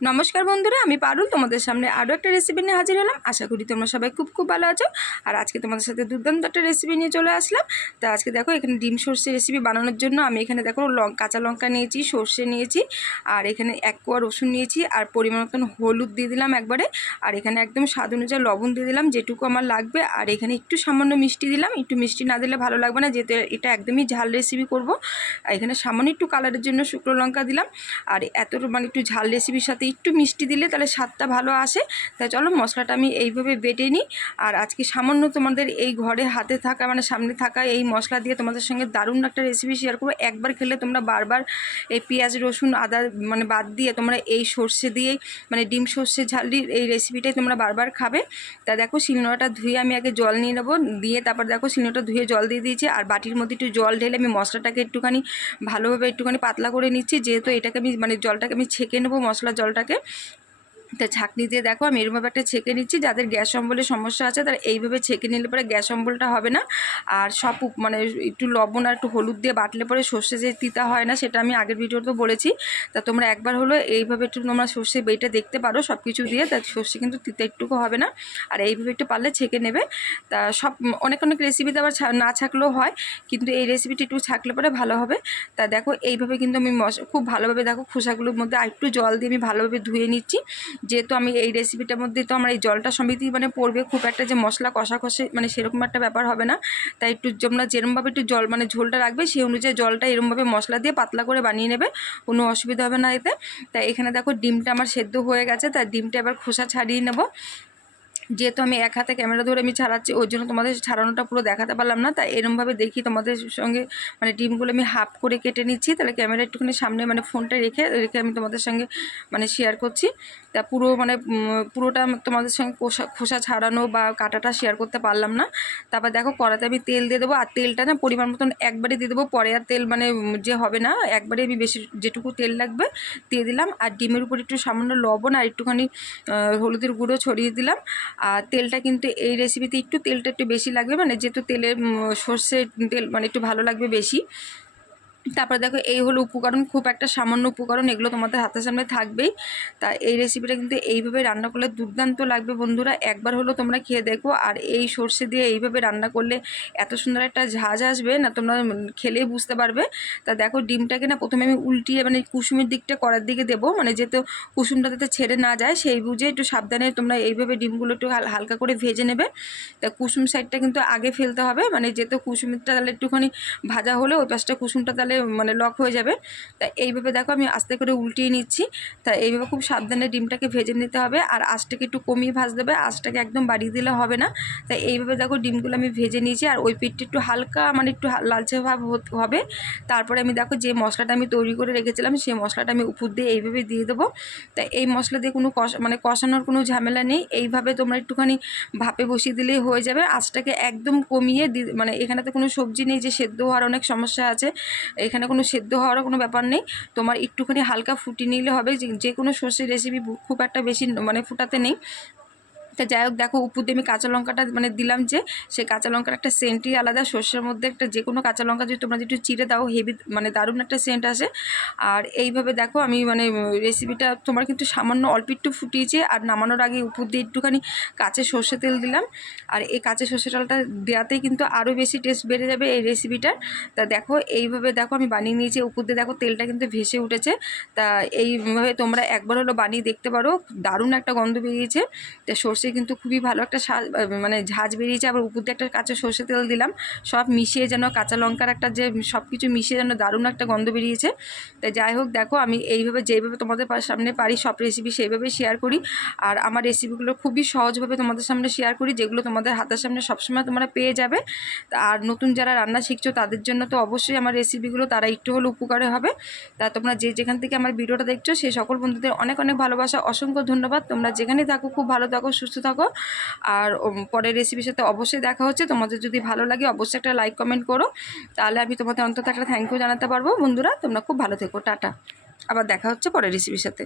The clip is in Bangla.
নমস্কার বন্ধুরা, আমি পারুল, তোমাদের সামনে আরও একটা রেসিপি নিয়ে হাজির হলাম। আশা করি তোমরা সবাই খুব খুব ভালো আছো। আর আজকে তোমাদের সাথে দুর্দান্ত একটা রেসিপি নিয়ে চলে আসলাম। তা আজকে দেখো, এখানে ডিম সর্ষে রেসিপি বানানোর জন্য আমি এখানে দেখো লং কাঁচা লঙ্কা নিয়েছি, সর্ষে নিয়েছি, আর এখানে এক কোয়া রসুন নিয়েছি, আর পরিমাণ মতন হলুদ দিয়ে দিলাম একবারে। আর এখানে একদম স্বাদ অনুযায়ী লবণ দিয়ে দিলাম, যেটুকু আমার লাগবে। আর এখানে একটু সামান্য মিষ্টি দিলাম, একটু মিষ্টি না দিলে ভালো লাগবে না, যেহেতু এটা একদমই ঝাল রেসিপি করব। আর এখানে সামান্য একটু কালারের জন্য শুকনো লঙ্কা দিলাম। আর এত মানে একটু ঝাল রেসিপির সাথে একটু মিষ্টি দিলে তাহলে স্বাদটা ভালো আসে। তাই চলো মশলাটা আমি এইভাবে বেটে নিই। আর আজকে সামান্য তোমাদের এই ঘরে হাতে থাকা মানে সামনে থাকা এই মশলা দিয়ে তোমাদের সঙ্গে দারুণ একটা রেসিপি শেয়ার করব। একবার খেলে তোমরা বারবার এই পেঁয়াজ, রসুন, আদা মানে বাদ দিয়ে তোমরা এই সর্ষে দিয়েই মানে ডিম, সর্ষে ঝালির এই রেসিপিটাই তোমরা বারবার খাবে। তা দেখো শিলনোড়াটা ধুয়ে আমি আগে জল নিয়ে নেব। দিয়ে তারপর দেখো শিলনোড়াটা ধুয়ে জল দিয়ে দিয়েছি। আর বাটির মধ্যে একটু জল ঢেলে আমি মশলাটাকে একটুখানি ভালোভাবে একটুখানি পাতলা করে নিচ্ছি। যেহেতু এটাকে আমি মানে জলটাকে আমি ছেঁকে নেব মশলার জলটাকে তা ছাঁকনি দিয়ে দেখো, আমি এরকমভাবে একটা ছেঁকে নিচ্ছি। যাদের গ্যাস অম্বলের সমস্যা আছে, তারা এইভাবে ছেঁকে নিলে পরে গ্যাস অম্বলটা হবে না। আর সব মানে একটু লবণ আর একটু হলুদ দিয়ে বাটলে পরে সর্ষে যে তিতা হয় না, সেটা আমি আগের ভিডিওতে বলেছি। তা তোমরা একবার হলো এইভাবে একটু তোমরা সর্ষে বেটা দেখতে পারো সব কিছু দিয়ে। তা সর্ষে কিন্তু তিতা একটুকু হবে না। আর এইভাবে একটু পারলে ছেঁকে নেবে। তা সব, অনেক অনেক রেসিপিতে আবার না ছাকলেও হয়। কিন্তু এই রেসিপিটি একটু ছাকলে পরে ভালো হবে। তা দেখো, এইভাবে কিন্তু আমি খুব ভালোভাবে দেখো খোসাগুলোর মধ্যে আর একটু জল দিয়ে আমি ভালোভাবে ধুয়ে নিচ্ছি। যেহেতু আমি এই রেসিপিটার মধ্যে তো আমার এই জলটা সমিতি মানে পড়বে, খুব একটা যে মশলা কষা কষে মানে সেরকম একটা ব্যাপার হবে না। তাই একটু আমরা যেরমভাবে একটু জল মানে ঝোলটা রাখবে, সেই অনুযায়ী জলটা এরমভাবে মশলা দিয়ে পাতলা করে বানিয়ে নেবে, কোনো অসুবিধা হবে না এতে। তাই এখানে দেখো ডিমটা আমার সেদ্ধ হয়ে গেছে, তাই ডিমটা এবার খোসা ছাড়িয়ে নেব। যেহেতু আমি এক হাতে ক্যামেরা ধরে আমি ছাড়াচ্ছি, ওর জন্য তোমাদের ছাড়ানোটা পুরো দেখাতে পারলাম না। তাই এরমভাবে দেখি তোমাদের সঙ্গে মানে ডিমগুলো আমি হাফ করে কেটে নিচ্ছি। তাহলে ক্যামেরা একটুখানি সামনে মানে ফোনটা রেখে রেখে আমি তোমাদের সঙ্গে মানে শেয়ার করছি। তা পুরো মানে পুরোটা তোমাদের সঙ্গে কোষা খোসা ছাড়ানো বা কাটাটা শেয়ার করতে পারলাম না। তারপর দেখো কড়াতে আমি তেল দিয়ে দেবো, আর তেলটা না পরিমাণ মতন একবারে দিয়ে দেবো। পরে আর তেল মানে যে হবে না, একবারে আমি বেশি, যেটুকু তেল লাগবে দিয়ে দিলাম। আর ডিমের উপর একটু সামান্য লবণ আর একটুখানি হলুদের গুঁড়ো ছড়িয়ে দিলাম। আর তেলটা কিন্তু এই রেসিপিতে একটু তেলটা একটু বেশি লাগবে মানে যেহেতু তেলের সর্ষের সর্ষে তেল মানে একটু ভালো লাগবে বেশি। তারপরে দেখো এই হলো উপকরণ, খুব একটা সামান্য উপকরণ, এগুলো তোমাদের হাতের সামনে থাকবেই। তা এই রেসিপিটা কিন্তু এইভাবে রান্না করলে দুর্দান্ত লাগবে বন্ধুরা। একবার হলো তোমরা খেয়ে দেখো, আর এই সর্ষে দিয়ে এইভাবে রান্না করলে এত সুন্দর একটা ঝাঁজ আসবে না তোমরা খেলেই বুঝতে পারবে। তা দেখো ডিমটাকে না প্রথমে আমি উল্টিয়ে মানে কুসুমের দিকটা করার দিকে দেবো মানে যেহেতু কুসুমটা যাতে ছেড়ে না যায়, সেই বুঝে একটু সাবধানে তোমরা এইভাবে ডিমগুলো একটু হাল- হালকা করে ভেজে নেবে। তা কুসুম সাইডটা কিন্তু আগে ফেলতে হবে মানে যেহেতু কুসুমটা তাহলে একটুখানি ভাজা হলে ওই পাশটা কুসুমটা তাহলে মানে লক হয়ে যাবে। তা এইভাবে দেখো আমি আস্তে করে উল্টিয়ে নিচ্ছি। তা এইভাবে খুব সাবধানে ডিমটাকে ভেজে নিতে হবে আর আঁচটাকে একটু কমিয়ে ভাজতে হবে। আঁচটাকে একদম বাড়িয়ে দিলে হবে না। তাই এইভাবে দেখো ডিমগুলো আমি ভেজে নিয়েছি আর ওই পিঠটা একটু হালকা মানে একটু লালচে ভাব হবে। তারপরে আমি দেখো যে মশলাটা আমি তৈরি করে রেখেছিলাম সেই মশলাটা আমি উপর দিয়ে এইভাবে দিয়ে দেবো। তা এই মশলা দিয়ে কোনো কষা মানে কষানোর কোনো ঝামেলা নেই। এইভাবে তোমরা একটুখানি ভাপে বসিয়ে দিলেই হয়ে যাবে। আঁচটাকে একদম কমিয়ে মানে এখানে তো কোনো সবজি নেই যে সেদ্ধ হওয়ার অনেক সমস্যা আছে। এখানে কোনো সেদ্ধ হওয়ারও কোনো ব্যাপার নেই। তোমার একটুখানি হালকা ফুটিয়ে নিলে হবে। যে কোনো সর্ষের রেসিপি খুব একটা বেশি মানে ফুটাতে নেই। তা যাই হোক, দেখো উপর দিয়ে আমি কাঁচা লঙ্কাটা মানে দিলাম যে, সেই কাঁচা লঙ্কার একটা সেন্টই আলাদা। সর্ষের মধ্যে একটা যে কোনো কাঁচা লঙ্কা যদি তোমরা যদি চিড়ে দাও, হেভি মানে দারুণ একটা সেন্ট আসে। আর এইভাবে দেখো আমি মানে রেসিপিটা তোমার কিন্তু সামান্য অল্প একটু ফুটিয়েছি, আর নামানোর আগে উপর দিয়ে একটুখানি কাঁচে সর্ষে তেল দিলাম। আর এই কাঁচে সর্ষে তেলটা দেওয়াতেই কিন্তু আরও বেশি টেস্ট বেড়ে যাবে এই রেসিপিটার তা দেখো, এইভাবে দেখো আমি বানিয়ে নিয়েছি। উপর দিয়ে দেখো তেলটা কিন্তু ভেসে উঠেছে। তা এইভাবে তোমরা একবার হলো বানিয়ে দেখতে পারো। দারুণ একটা গন্ধ বেরিয়েছে। তা সর্ষে কিন্তু খুবই ভালো একটা মানে ঝাঁজ বেরিয়েছে, আবার উপর দিয়ে একটা কাঁচা সর্ষে তেল দিলাম। সব মিশিয়ে যেন কাঁচা লঙ্কার একটা যে সব কিছু মিশিয়ে যেন দারুণ একটা গন্ধ বেরিয়েছে। তাই যাই হোক, দেখো আমি এইভাবে যেইভাবে তোমাদের সামনে পারি, সব রেসিপি সেইভাবে শেয়ার করি। আর আমার রেসিপিগুলো খুবই সহজভাবে তোমাদের সামনে শেয়ার করি, যেগুলো তোমাদের হাতের সামনে সবসময় তোমরা পেয়ে যাবে। আর নতুন যারা রান্না শিখছো, তাদের জন্য তো অবশ্যই আমার রেসিপিগুলো তারা একটু হলেও উপকারে হবে। তা তোমরা যে যেখান থেকে আমার ভিডিওটা দেখছ সেই সকল বন্ধুদের অনেক অনেক ভালোবাসা, অসংখ্য ধন্যবাদ। তোমরা যেখানেই থাকো, খুব ভালো থাকো, সুস্থ থাকো। আর পরের রেসিপির সাথে অবশ্যই দেখা হচ্ছে। তোমাদের যদি ভালো লাগে অবশ্যই একটা লাইক কমেন্ট করো। তাহলে আমি তোমাদের অন্তত একটা থ্যাংক ইউ জানাতে পারব। বন্ধুরা, তোমরা খুব ভালো থেকো। টাটা। আবার দেখা হচ্ছে পরের রেসিপির সাথে।